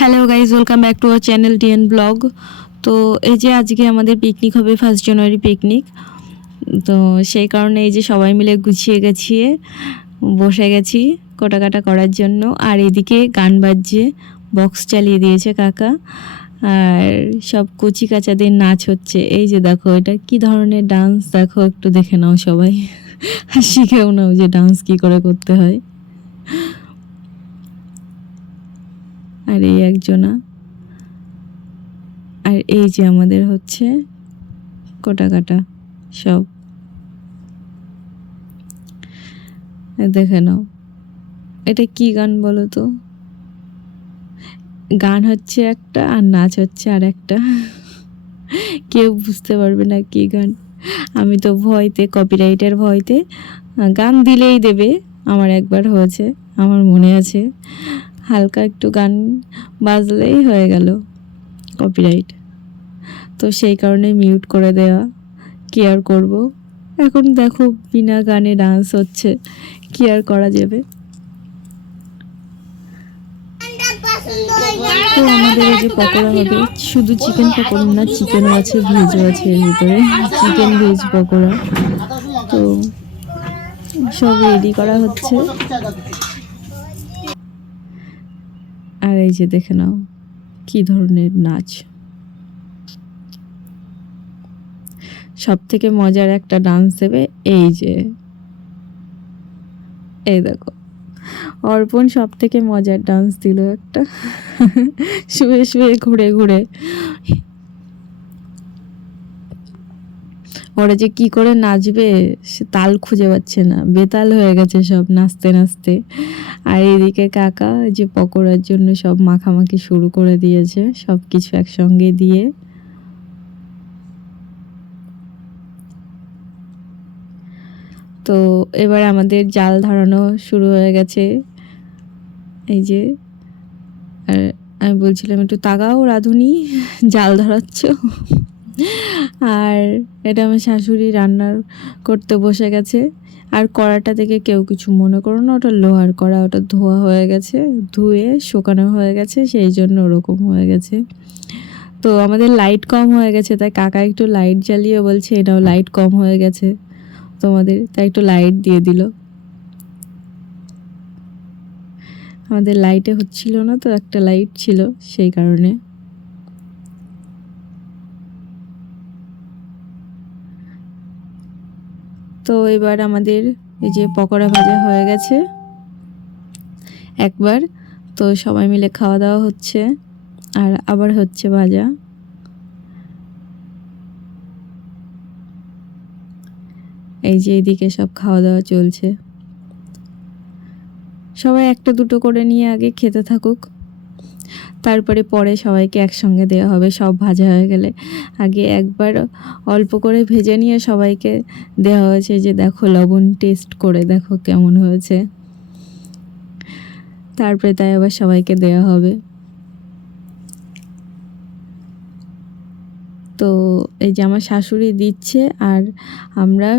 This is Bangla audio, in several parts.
Hello guys, welcome back to our channel TN blog. তো এই যে আজকে আমাদের পিকনিক হবে, 1 জানুয়ারি পিকনিক। তো সেই কারণে এই যে সবাই মিলে গুছিয়ে গেছিয়ে বসে গেছি কোটাকাটা করার জন্য। আর এদিকে গান বাজছে, বক্স চালিয়ে দিয়েছে কাকা, আর সব কচি কাচাদের নাচ হচ্ছে। এই যে দেখো এটা কি ধরনের ডান্স, দেখো একটু দেখে নাও সবাই, আর শিখেও নাও যে ডান্স কি করে করতে হয়। আর এই একজনা, আর এই যে আমাদের হচ্ছে কোটাকাটা সব, দেখে নাও। এটা কি গান বলো তো? গান হচ্ছে একটা আর নাচ হচ্ছে আর একটা, কেউ বুঝতে পারবে না কি গান। আমি তো ভয়তে, কপিরাইটের ভয়তে, গান দিলেই দেবে। আমার একবার হয়েছে, আমার মনে আছে, হালকা একটু গান বাজলেই হয়ে গেল কপিরাইট। তো সেই কারণে মিউট করে দেওয়া, কি আর করব। এখন দেখো বিনা গানে ডান্স হচ্ছে, কি আর করা যাবে। তো আমাদের এই যে পকোড়া হবে, শুধু চিকেন পকোড়া না, চিকেনও আছে, ভেজও আছে এর ভিতরে, চিকেন ভেজ পকোড়া। তো সব রেডি করা হচ্ছে। আর এই যে দেখে নাও কি ধরনের নাচ। সব থেকে মজার একটা ডান্স দেবে, এই যে এই দেখো অর্পণ সব থেকে মজার ডান্স দিল একটা, শুয়ে শুয়ে ঘুরে ঘুরে। ওরা যে কি করে নাচবে সে তাল খুঁজে পাচ্ছে না, বেতাল হয়ে গেছে সব নাচতে নাচতে। আর এদিকে কাকা যে পকোড়ার জন্য সব মাখামাখি শুরু করে দিয়েছে, সব কিছু একসঙ্গে দিয়ে। তো এবার আমাদের জাল ধরানো শুরু হয়ে গেছে। এই যে, আর আমি বলছিলাম একটু তাকাও রাঁধুনি, জাল ধরাচ্ছ। আর এটা আমার শাশুড়ি রান্নার করতে বসে গেছে। আর কড়াটা থেকে কেউ কিছু মনে করো না, ওটা লোহার কড়া, ওটা ধোয়া হয়ে গেছে, ধুয়ে শুকানো হয়ে গেছে, সেই জন্য ওরকম হয়ে গেছে। তো আমাদের লাইট কম হয়ে গেছে, তাই কাকা একটু লাইট জ্বালিয়ে বলছে এটাও লাইট কম হয়ে গেছে তোমাদের, তাই একটু লাইট দিয়ে দিল। আমাদের লাইটে হচ্ছিল না, তো একটা লাইট ছিল সেই কারণে। তো এবার আমাদের এই যে পকোড়া ভাজা হয়ে গেছে একবার, তো সবাই মিলে খাওয়া দাওয়া হচ্ছে, আর আবার হচ্ছে ভাজা। এই যে এদিকে সব খাওয়া দাওয়া চলছে, সবাই একটা দুটো করে নিয়ে আগে খেতে থাকুক, তারপরে পরে সবাইকে একসঙ্গে দেওয়া হবে সব ভাজা হয়ে গেলে। আগে একবার অল্প করে ভেজে নিয়ে সবাইকে দেওয়া হয়েছে, যে দেখো লবণ টেস্ট করে দেখো কেমন হয়েছে, তারপরে তাই আবার সবাইকে দেওয়া হবে। তো এই যে আমার শাশুড়ি দিচ্ছে, আর আমরা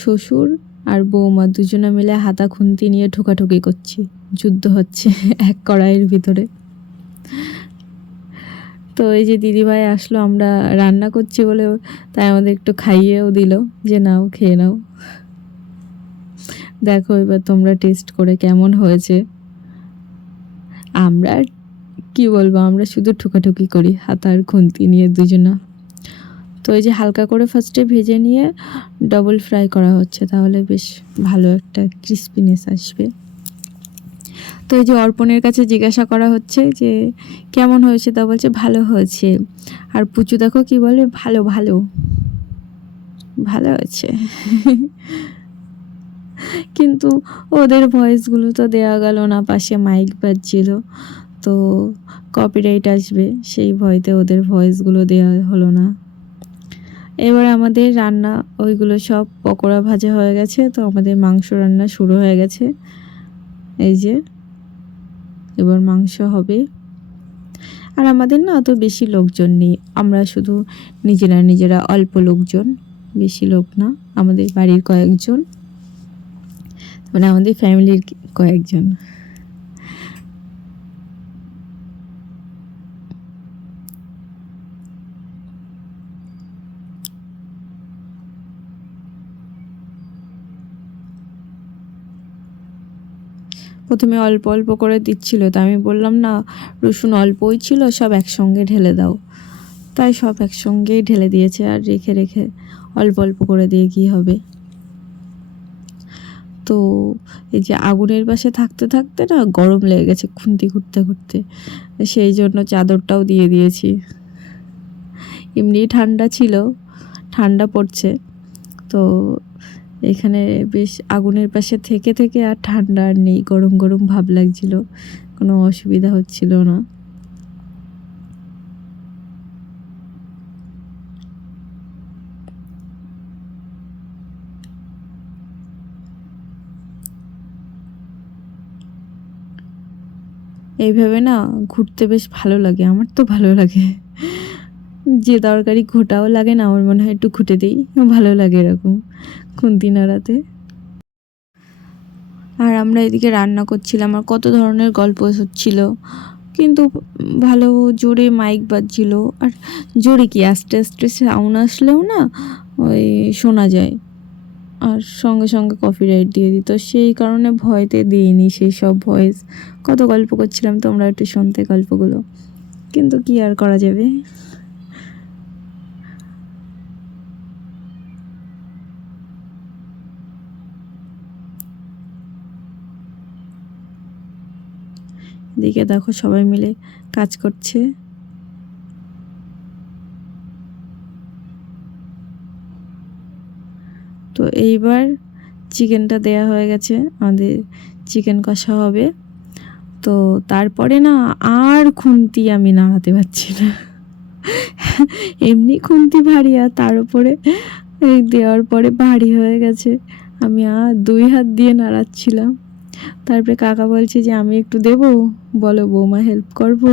শ্বশুর আর বৌমা দুজনে মিলে হাতা খুন্তি নিয়ে ঠোকাঠুকি করছি, যুদ্ধ হচ্ছে এক কড়াইয়ের ভিতরে। তো এই যে দিদিভাই আসলো, আমরা রান্না করছি বলে তাই আমাদের একটু খাইয়েও দিল, যে নাও খেয়ে নাও, দেখো এবার তোমরা টেস্ট করে কেমন হয়েছে। আমরা কি বলবো, আমরা শুধু ঠুকাঠুকি করি হাতার খুন্তি নিয়ে দুজনা। তো এই যে হালকা করে ফার্স্টে ভেজে নিয়ে ডবল ফ্রাই করা হচ্ছে, তাহলে বেশ ভালো একটা ক্রিস্পিনেস আসবে। তো এই যে অর্পণের কাছে জিজ্ঞাসা করা হচ্ছে যে কেমন হয়েছে, তা বলছে ভালো হয়েছে। আর পুচু দেখো কি বলে, ভালো ভালো ভালো হয়েছে। কিন্তু ওদের ভয়েসগুলো তো দেওয়া গেল না, পাশে মাইক বাজছিল, তো কপিরাইট আসবে, সেই ভয়তে ওদের ভয়েসগুলো দেওয়া হলো না। এবার আমাদের রান্না ওইগুলো সব পকোড়া ভাজা হয়ে গেছে, তো আমাদের মাংস রান্না শুরু হয়ে গেছে। এই যে এবার মাংস হবে। আর আমাদের না অত বেশি লোকজন নেই, আমরা শুধু নিজেরা নিজেরা অল্প লোকজন, বেশি লোক না, আমাদের বাড়ির কয়েকজন, মানে আমাদের ফ্যামিলির কয়েকজন। প্রথমে অল্প অল্প করে দিচ্ছিল, তো আমি বললাম না রসুন অল্পই ছিল, সব একসঙ্গে ঢেলে দাও। তাই সব একসঙ্গেই ঢেলে দিয়েছে, আর রেখে রেখে অল্প অল্প করে দিয়ে কী হবে। তো এই যে আগুনের পাশে থাকতে থাকতে না গরম লেগে গেছে খুন্তি ঘুরতে ঘুরতে, সেই জন্য চাদরটাও দিয়ে দিয়েছি। এমনি ঠান্ডা ছিল, ঠান্ডা পড়ছে, তো এখানে বেশ আগুনের পাশে থেকে থেকে আর ঠান্ডা আর নেই, গরম গরম ভাব লাগছিল, কোনো অসুবিধা হচ্ছিল না। এইভাবে না ঘুরতে বেশ ভালো লাগে, আমার তো ভালো লাগে। যে তরকারি ঘোটাও লাগে না, আমার মনে হয় একটু ঘুটে দিই, ভালো লাগে এরকম খুন্তি নাড়াতে। আর আমরা এদিকে রান্না করছিলাম, আর কত ধরনের গল্প হচ্ছিল, কিন্তু ভালো জোরে মাইক বাজছিল, আর জোরে কি আস্তে আস্তে সাউন্ড আসলেও না ওই শোনা যায়, আর সঙ্গে সঙ্গে কপিরাইট দিয়ে দিত, সেই কারণে ভয়তে দিইনি সেই সব ভয়েস। কত গল্প করছিলাম, তোমরা একটু শুনতে গল্পগুলো, কিন্তু কি আর করা যাবে। এদিকে দেখো সবাই মিলে কাজ করছে। তো এইবার চিকেনটা দেয়া হয়ে গেছে, আমাদের চিকেন কষা হবে। তো তারপরে না আর খুন্তি আমি নাড়াতে পারছি না, এমনি খুন্তি ভারী, আর তার উপরে দেওয়ার পরে ভারী হয়ে গেছে, আমি আর 2 হাত দিয়ে নাড়াচ্ছিলাম। তারপরে কাকা বলছে যে আমি একটু দেবো, বলো বৌমা হেল্প করবো।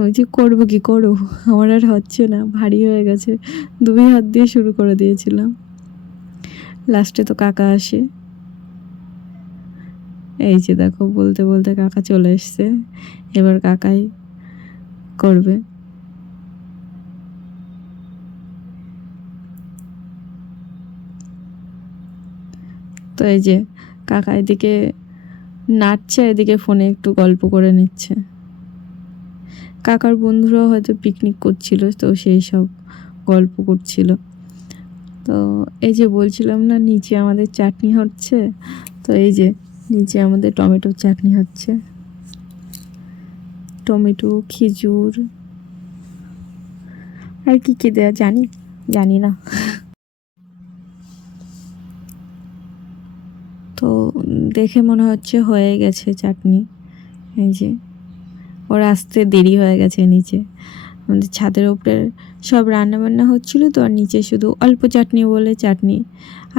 বলছি করবো কি করো, আমার আর হচ্ছে না, ভারী হয়ে গেছে, 2 হাত দিয়ে শুরু করে দিয়েছিলাম। লাস্টে তো কাকা আসে, এই যে দেখো বলতে বলতে কাকা চলে এসছে, এবার কাকাই করবে। তো এই যে কাকা এদিকে নাচছে, এদিকে ফোনে একটু গল্প করে নিচ্ছে। কাকার বন্ধুরাও হয়তো পিকনিক করছিল, তো সেই সব গল্প করছিল। তো এই যে বলছিলাম না নিচে আমাদের চাটনি হচ্ছে, তো এই যে নিচে আমাদের টমেটোর চাটনি হচ্ছে, টমেটো, খেজুর, আর কি কি দেয়া জানি না। তো দেখে মনে হচ্ছে হয়ে গেছে চাটনি। এই যে ওর আসতে দেরি হয়ে গেছে নিচে, আমাদের ছাদের উপরে সব রান্না বান্না হচ্ছিলো, তো আর নিচে শুধু অল্প চাটনি বলে চাটনি।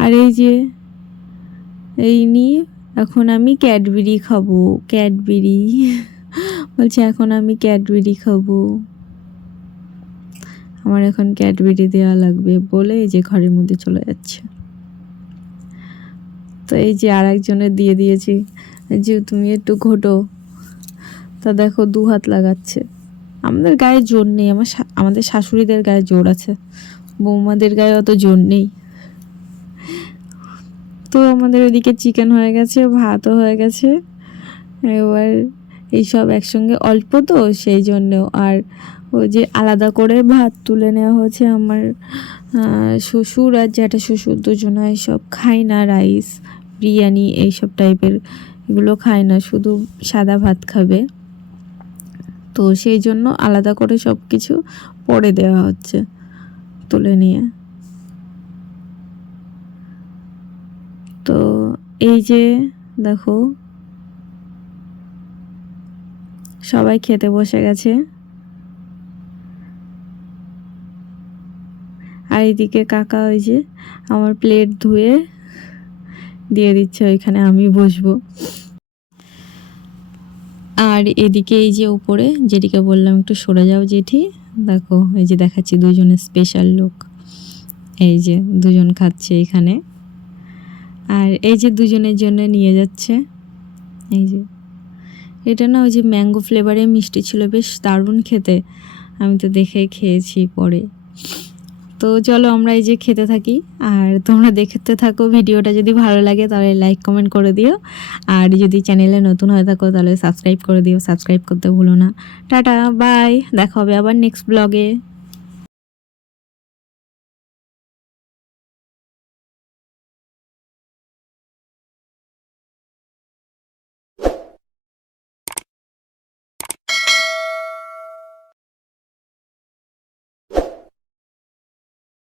আর এই যে এই নিয়ে এখন আমি ক্যাডবেরি খাবো, ক্যাডবেরি বলছে এখন আমি ক্যাডবেরি খাবো, আমার এখন ক্যাডবেরি দেওয়া লাগবে বলে এই যে ঘরের মধ্যে চলে যাচ্ছে। তো এই যে আর একজনের দিয়ে দিয়েছি যে তুমি একটু ঘোটো, তা দেখো 2 হাত লাগাচ্ছে। আমাদের গায়ে জোর নেই, আমাদের শাশুড়িদের গায়ে জোর আছে, বৌমাদের গায়ে অত জোর নেই। তো আমাদের ওইদিকে চিকেন হয়ে গেছে, ভাতও হয়ে গেছে, এবার এইসব একসঙ্গে অল্প তো সেই জন্য। আর ওই যে আলাদা করে ভাত তুলে নেওয়া হয়েছে, আমার শ্বশুর আর জ্যাঠা শ্বশুর দুজনে সব খায় না রাইস, বিরিয়ানি এইসব টাইপের, এগুলো খায় না, শুধু সাদা ভাত খাবে, তো সেই জন্য আলাদা করে সব কিছু পরে দেওয়া হচ্ছে তুলে নিয়ে। তো এই যে দেখো সবাই খেতে বসে গেছে, আর এইদিকে কাকা ওই যে আমার প্লেট ধুয়ে দিয়ে দিচ্ছে, ওইখানে আমি বসবো। আর এদিকে এই যে উপরে যেটিকে বললাম একটু সরে যাও জেঠি, দেখো এই যে দেখাচ্ছি দুজনের স্পেশাল লুক, এই যে দুজন খাচ্ছে এখানে, আর এই যে দুজনের জন্য নিয়ে যাচ্ছে। এই যে এটা না ওই যে ম্যাঙ্গো ফ্লেভারের মিষ্টি ছিল, বেশ দারুণ খেতে, আমি তো দেখে খেয়েছি পরে। তো চলো আমরা এই যে খেতে থাকি, আর তোমরা দেখতে থাকো। ভিডিওটা যদি ভালো লাগে তাহলে লাইক কমেন্ট করে দিও, আর যদি চ্যানেলে নতুন হয়ে থাকো তাহলে সাবস্ক্রাইব করে দিও। সাবস্ক্রাইব করতে ভুলো না। টাটা, বাই, দেখা হবে আবার নেক্সট ব্লগে।